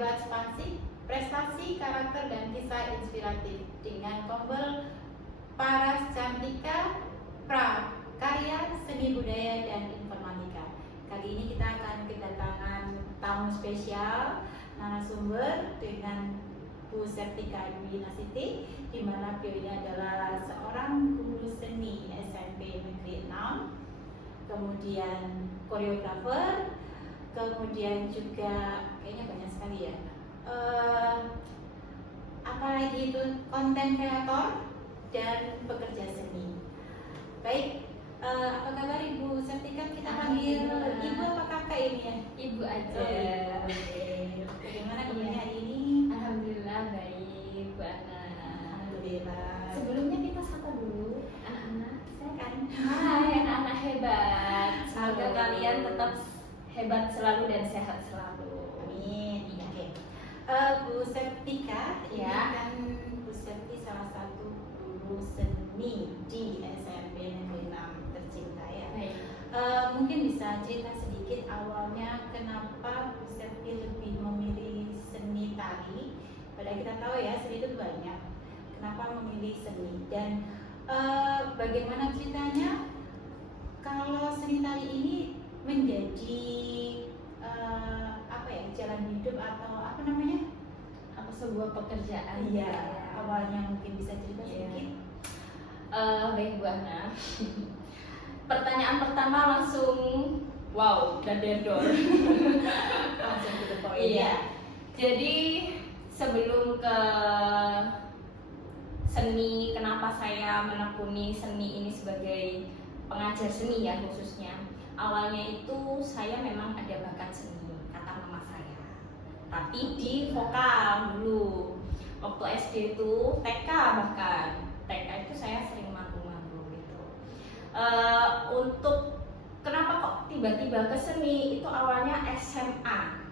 hebat spasi, prestasi, karakter, dan kisah inspiratif dengan Kombel Paras Cantika Prakarya Seni Budaya dan Informatika. Kali ini kita akan kedatangan tamu spesial narasumber dengan Bu Septika Dwi Nasiti, di mana beliau ini adalah seorang guru seni SMP Negeri 6, kemudian koreografer, kemudian juga kayaknya banyak sekali ya. Apalagi itu konten kreator dan pekerja seni. Baik, apa kabar Ibu Septika? Kita panggil Ibu apa kakak ini ya? Ibu aja. Oh, bagaimana kabarnya hari ini? Alhamdulillah baik, Bu Ana. Alhamdulillah. Sebelumnya kita sapa dulu anak-anak. Saya Kan? Hai anak-anak hebat. Semoga Halo. kalian tetap hebat selalu dan sehat selalu. Amin. Iya. Oke. Bu Septika, ini Ya. kan Bu Septi salah satu guru seni di SMP Negeri 6 tercinta ya. Baik. Mungkin bisa cerita sedikit awalnya kenapa Bu Septi lebih memilih seni tari. Padahal kita tahu ya seni itu banyak. Kenapa memilih seni dan bagaimana ceritanya kalau seni tari ini menjadi apa ya, jalan hidup atau apa namanya? Apa sebuah pekerjaan? Iya, awalnya mungkin bisa cerita Iya. sedikit. Baik Bu Ana. Pertanyaan pertama langsung wow, dadedor. Langsung to the point. Iya. Jadi sebelum ke seni, kenapa saya menekuni seni ini sebagai pengajar seni ya khususnya. Awalnya itu saya memang ada bakat seni, kata mama saya. Tapi di vokal dulu. Waktu SD itu TK bahkan. TK itu saya sering manggung-manggung gitu. Untuk kenapa kok tiba-tiba ke seni, itu awalnya SMA.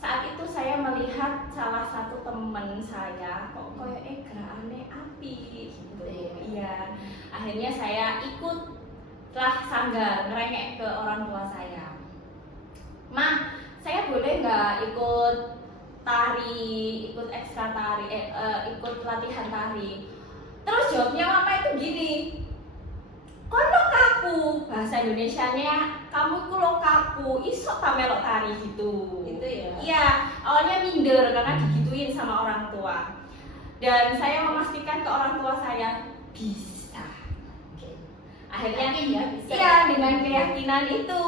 Saat itu saya melihat salah satu teman saya kok koyo gerakane api gitu. Iya. Akhirnya saya ikutlah sanggar, ngerengek ke orang tua saya. "Ma, saya boleh nggak ikut tari, ikut ekstra tari, ikut latihan tari?" Terus jawabnya mama itu gini, "Kono kaku," bahasa Indonesianya, "kamu itu lo kaku, isok ta melok tari gitu." Gitu ya. Iya, awalnya minder karena digituin sama orang tua. Dan saya memastikan ke orang tua saya bisa. Oke. Akhirnya Yakin ya, bisa. iya, dengan keyakinan itu,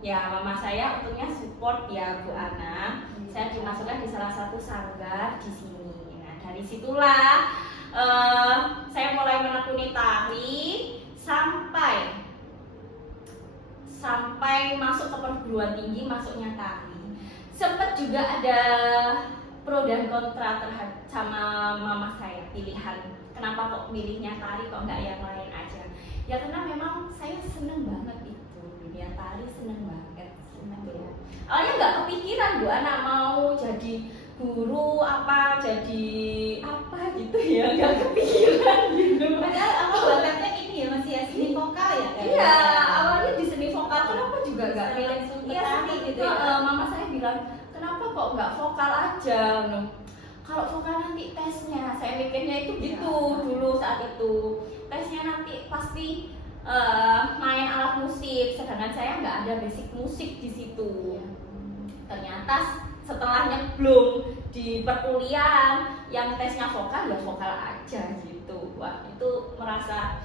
ya mama saya untungnya support ya Bu Ana. Saya dimasukkan di salah satu sanggar di sini. Nah, dari situlah saya mulai menekuni tari sampai masuk ke perguruan tinggi, masuknya tari. Sempat juga ada pro dan kontra terhadap sama mama saya, pilihan kenapa kok milihnya tari kok nggak yang lain aja. Ya karena memang saya seneng banget itu dunia tari, seneng banget. Senang ya. Awalnya nggak kepikiran Bu anak mau jadi guru apa, jadi apa gitu ya, nggak kepikiran gitu. Padahal awal bakatnya ini ya masih ya seni vokal ya kan? Iya, awalnya di seni vokal, kenapa juga nggak Bisa milih langsung ke iya, tari gitu ya? Mama saya bilang, kenapa kok nggak vokal aja? Noh, kalau vokal nanti tesnya, saya mikirnya itu gitu Ya. dulu saat itu. Tesnya nanti pasti main alat musik, sedangkan saya nggak ada basic musik di situ. Ternyata setelah nyemplung di perkuliahan yang tesnya vokal ya vokal aja gitu. Wah, itu merasa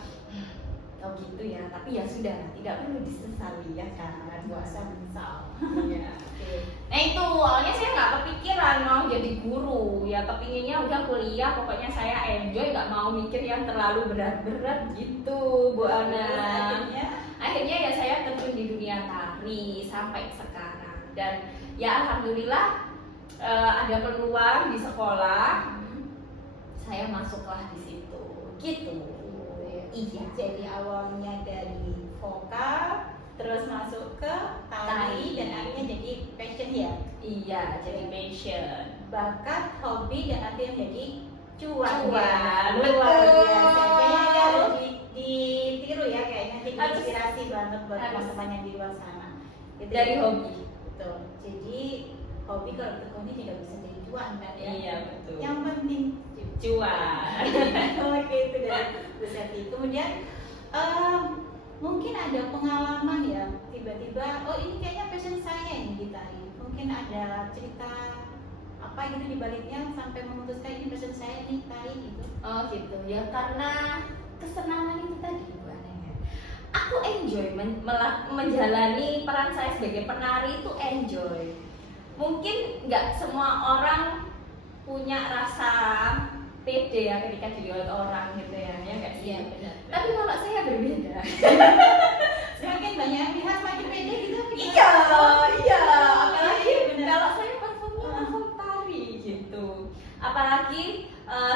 oh gitu ya, tapi ya sudah, tidak perlu disesali ya kan, Puasa menyesal. Iya. Oke. Nah itu awalnya saya nggak kepikiran mau jadi guru, ya kepinginnya udah kuliah, pokoknya saya enjoy, nggak mau mikir yang terlalu berat-berat gitu Bu Ana. Akhirnya ya saya terjun di dunia tari sampai sekarang, dan ya alhamdulillah ada peluang di sekolah, saya masuklah di situ gitu. Iya. Jadi awalnya dari vokal, terus masuk ke tari dan akhirnya jadi passion ya. Iya, jadi passion. Bakat, hobi dan akhirnya jadi cuan. Cuan, Luar betul. biasa. Kayaknya harus ditiru ya, kayaknya jadi Harus. inspirasi banget buat Harus. teman-teman yang di luar sana. Gitu Dari ya. hobi. Betul. Jadi hobi kalau tekuni tidak bisa jadi cuan kan ya. Iya betul. Yang penting Cuan. Oke, itu dari Bu Septi. Kemudian mungkin ada pengalaman ya, tiba-tiba oh ini kayaknya passion saya nih di tari. Mungkin ada cerita apa gitu di baliknya sampai memutuskan ini passion saya nih tari gitu. Oh gitu ya, karena kesenangan itu tadi Bu Aneng. Aku enjoy menjalani peran saya sebagai penari itu enjoy. Mungkin nggak semua orang punya rasa pede ya ketika dilihat orang gitu ya nggak sih? Iya benar. Tapi kalau saya berbeda. Semakin banyak yang lihat makin pede gitu. Iya, apalagi benar. kalau saya perform tari gitu. Apalagi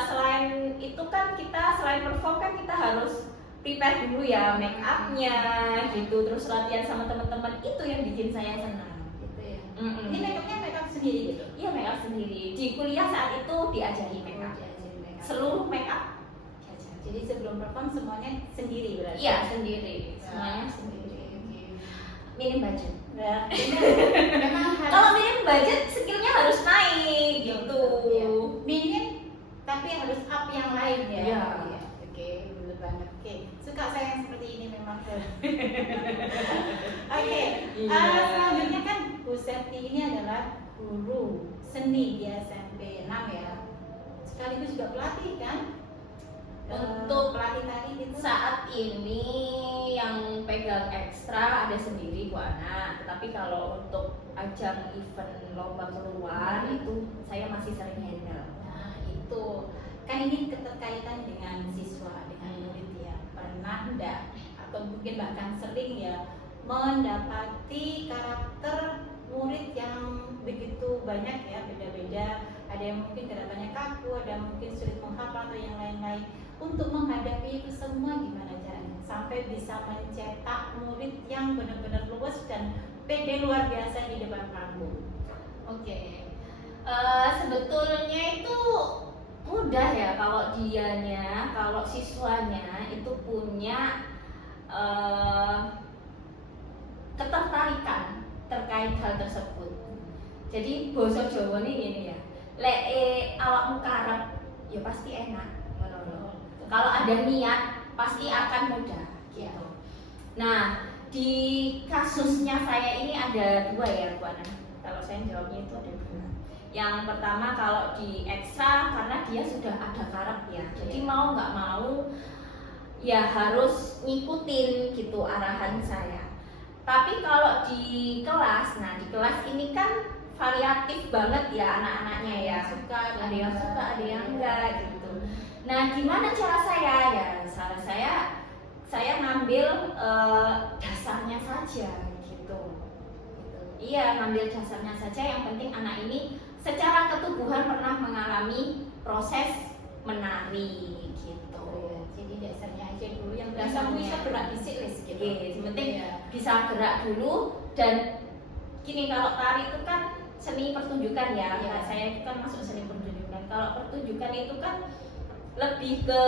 selain itu kan kita selain perform kan kita harus prepare dulu ya make upnya gitu, terus latihan sama teman-teman, itu yang bikin saya senang. Gitu ya. Mm-mm. Ini make up sendiri gitu. Iya make up sendiri. Di kuliah saat itu diajari make up. Diajarin make up. Seluruh make up diajari. Jadi sebelum perform semuanya sendiri berarti. Iya sendiri, Nah, semuanya sendiri. Oke. Minim budget. Nah, memang harus Kalau minim budget, skillnya harus naik gitu. Iya. Minim tapi harus up yang lain ya. Iya. Oke, betul banget. Oke, suka saya yang seperti ini memang. Oke, Iya. selanjutnya kan Bu Septi ini adalah guru seni di SMP 6 ya. Sekaligus juga pelatih kan? Untuk pelatih tari gitu. Saat ini yang pegang ekstra ada sendiri Bu Ana, tetapi kalau untuk ajang event lomba keluar itu saya masih sering handle. Nah, itu kan ini keterkaitan dengan siswa, dengan murid ya. Pernah enggak atau mungkin bahkan sering ya mendapati karakter murid yang begitu banyak ya, beda-beda. Ada yang mungkin gerakannya kaku, ada yang mungkin sulit menghafal atau yang lain-lain. Untuk menghadapi itu semua gimana caranya sampai bisa mencetak murid yang benar-benar luwes dan pede luar biasa di depan panggung? Oke. Sebetulnya itu mudah ya kalau siswanya itu punya ketertarikan terkait hal tersebut. Jadi basa Jawa ini ya, lek awakmu karep ya pasti enak. Kalau ada niat pasti akan mudah gitu. Nah, di kasusnya saya ini ada dua ya Bu Ana. Kalau saya jawabnya itu ada dua. Yang pertama kalau di ekstra karena dia sudah ada karep ya. Jadi mau nggak mau ya harus ngikutin gitu arahan saya. Tapi kalau di kelas, nah di kelas ini kan variatif banget ya anak-anaknya ya. Ada yang suka, ada yang enggak gitu. Nah, gimana cara saya? Ya, cara saya ngambil dasarnya saja gitu. Iya, ngambil dasarnya saja. Yang penting anak ini secara ketubuhan pernah mengalami proses menari gitu. Jadi dasarnya aja dulu yang Dasarnya. bisa gerak di gitu. Yang penting Iya. bisa gerak dulu. Dan gini, kalau tari itu kan seni pertunjukan ya. Iya. Nah, saya itu kan masuk seni pertunjukan. Kalau pertunjukan itu kan lebih ke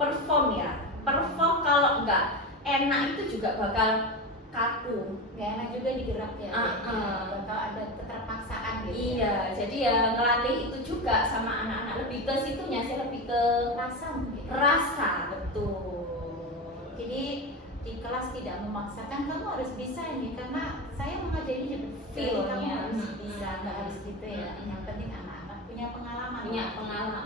perform ya. Perform kalau enggak enak itu juga bakal kaku. Gak enak juga digerak ya. Bakal ada keterpaksaan gitu. Iya, jadi ya ngelatih itu juga sama anak-anak, lebih ke situnya sih, lebih ke Rasa mungkin. rasa, betul. Jadi di kelas tidak memaksakan kamu harus bisa ini karena saya mengajari juga Feel-nya. kamu harus bisa, nggak harus gitu ya. Yang penting anak-anak punya pengalaman. Punya pengalaman.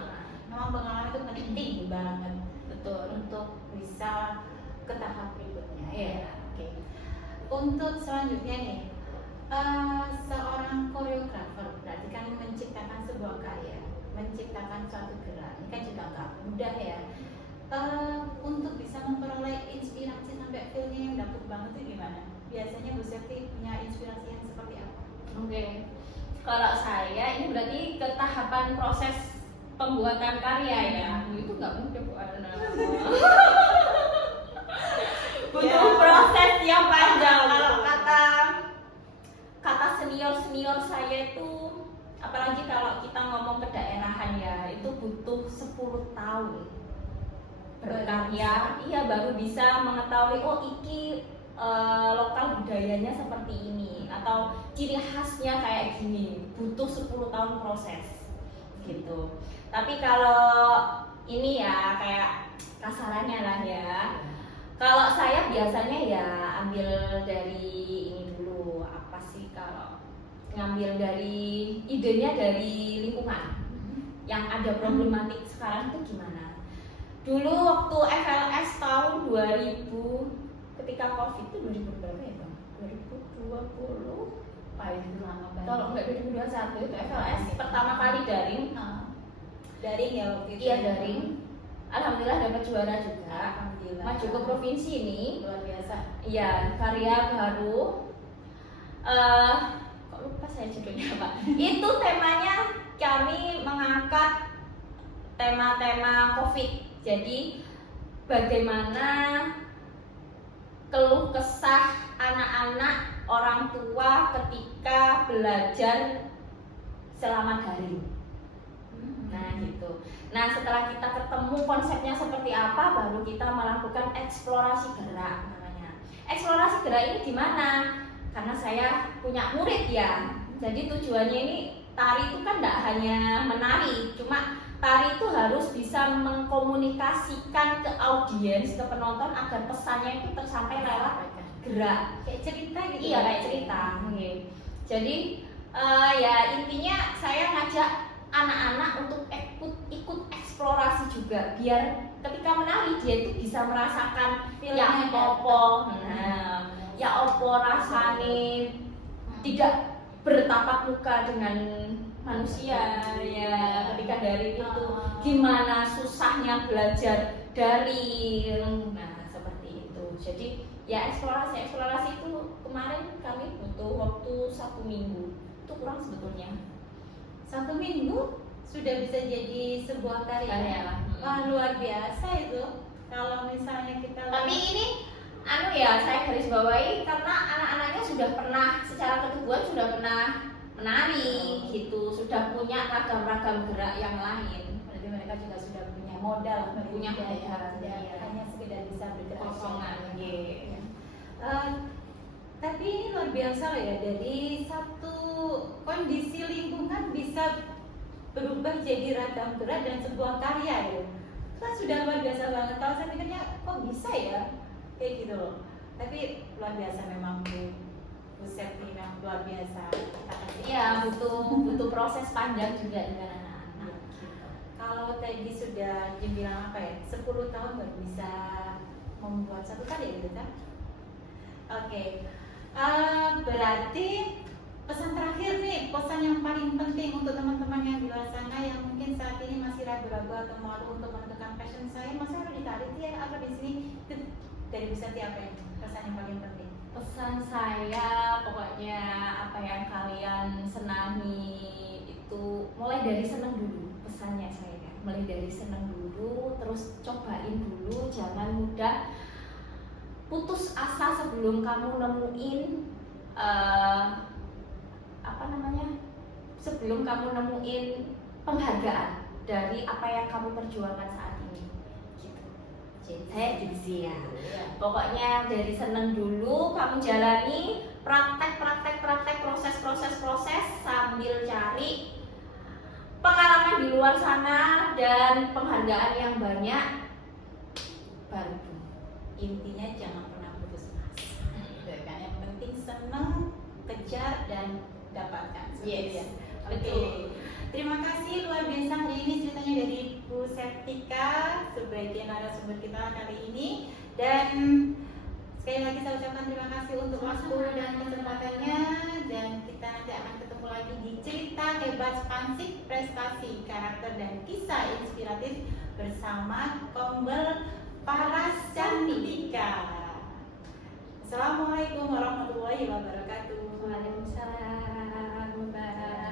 Memang pengalaman itu penting banget Betul. untuk bisa ke tahap berikutnya. Ya, oke. Untuk selanjutnya nih, seorang koreografer berarti kan menciptakan sebuah karya, menciptakan suatu gerak. Ini kan juga nggak mudah ya. Untuk bisa memperoleh inspirasi sampai feel-nya yang dapet banget itu gimana? Biasanya Bu Septi punya inspirasi yang seperti apa? Oke. Kalau saya ini berarti ke tahapan proses pembuatan karya ya. Itu nggak mudah Bu Ana. Butuh Ya. proses yang panjang. Kalau kata senior saya itu, apalagi kalau kita ngomong ke daerahan ya, itu butuh 10 tahun berkarya. Iya, baru bisa mengetahui oh iki lokal budayanya seperti ini, atau ciri khasnya kayak gini, butuh 10 tahun proses gitu. Tapi kalau ini ya kayak kasarannya lah ya. Kalau saya biasanya ya ambil dari ini dulu, apa sih, kalau ngambil dari idenya dari lingkungan yang ada problematik sekarang itu gimana. Dulu waktu FLS tahun 2000 ketika COVID itu 2000 berapa ya Bang? 2020 paling lama banget. kalau nggak 2021 itu FLS pertama kali daring. Daring ya waktu itu. Iya daring. Alhamdulillah dapat juara juga. Alhamdulillah. Maju ke provinsi ini. Luar biasa. Iya, karya baru. Kok lupa saya judulnya Pak. Itu temanya kami mengangkat tema-tema COVID. Jadi bagaimana keluh kesah anak-anak orang tua ketika belajar selama daring. Nah gitu. Nah setelah kita ketemu konsepnya seperti apa, baru kita melakukan eksplorasi gerak namanya. Eksplorasi gerak ini gimana? Karena saya punya murid ya. Jadi tujuannya ini tari itu kan tidak hanya menari, cuma tari itu harus bisa mengkomunikasikan ke audiens, ke penonton agar pesannya itu tersampai lewat gerak. Kayak cerita gitu. Iya kayak cerita. Jadi ya intinya saya ngajak anak-anak untuk ikut eksplorasi juga, biar ketika menari dia itu bisa merasakan ya opo, ya opo rasane tidak bertatap muka dengan manusia ya ketika daring itu, gimana susahnya belajar daring. Nah seperti itu. Jadi ya eksplorasi itu kemarin kami butuh waktu 1 minggu, itu kurang sebetulnya. 1 minggu sudah bisa jadi sebuah karya. Wah luar biasa itu. Kalau misalnya kita Tapi ini ya saya garis bawahi karena anak-anaknya sudah pernah secara ketubuhan sudah pernah menari gitu, sudah punya ragam-ragam gerak yang lain. Berarti mereka juga sudah punya modal, Punya tidak iya. hanya sekedar bisa bergerak. Kosongan. Ya. Tapi ini luar biasa loh ya, dari satu kondisi lingkungan bisa berubah jadi ragam gerak dan sebuah karya ya. Itu kan sudah luar biasa banget. Kalau saya pikirnya kok bisa ya kayak gitu loh. Tapi luar biasa memang Bu Septi, memang luar biasa. Iya butuh proses panjang juga dengan anak-anak. Kalau tadi sudah bilang apa ya, 10 tahun baru bisa membuat satu karya gitu kan? Oke. Berarti pesan terakhir nih, pesan yang paling penting untuk teman-teman yang di luar sana yang mungkin saat ini masih ragu-ragu atau malu untuk menentukan passion saya, masa harus ditarik ya atau di sini, itu dari Bu Septi apa ya pesan yang paling penting? Pesan saya pokoknya apa yang kalian senangi itu mulai dari senang dulu, pesannya saya mulai dari senang dulu, terus cobain dulu, jangan mudah putus asa sebelum kamu nemuin sebelum kamu nemuin penghargaan dari apa yang kamu perjuangkan saat ini gitu. Jadi saya gitu sih ya. Pokoknya dari seneng dulu, kamu jalani praktek proses sambil cari pengalaman di luar sana dan penghargaan yang banyak, baru Intinya jangan pernah putus asa. Kan yang penting senang, kejar dan dapatkan. Yes. Oke. Terima kasih luar biasa hari ini ceritanya dari Bu Septika sebagai narasumber kita kali ini, dan sekali lagi saya ucapkan terima kasih untuk waktu dan kesempatannya, dan kita nanti akan ketemu lagi di cerita hebat Spansik, prestasi karakter dan kisah inspiratif bersama Kombel Paras Cantika. Assalamualaikum warahmatullahi wabarakatuh. Waalaikumsalam. Bye.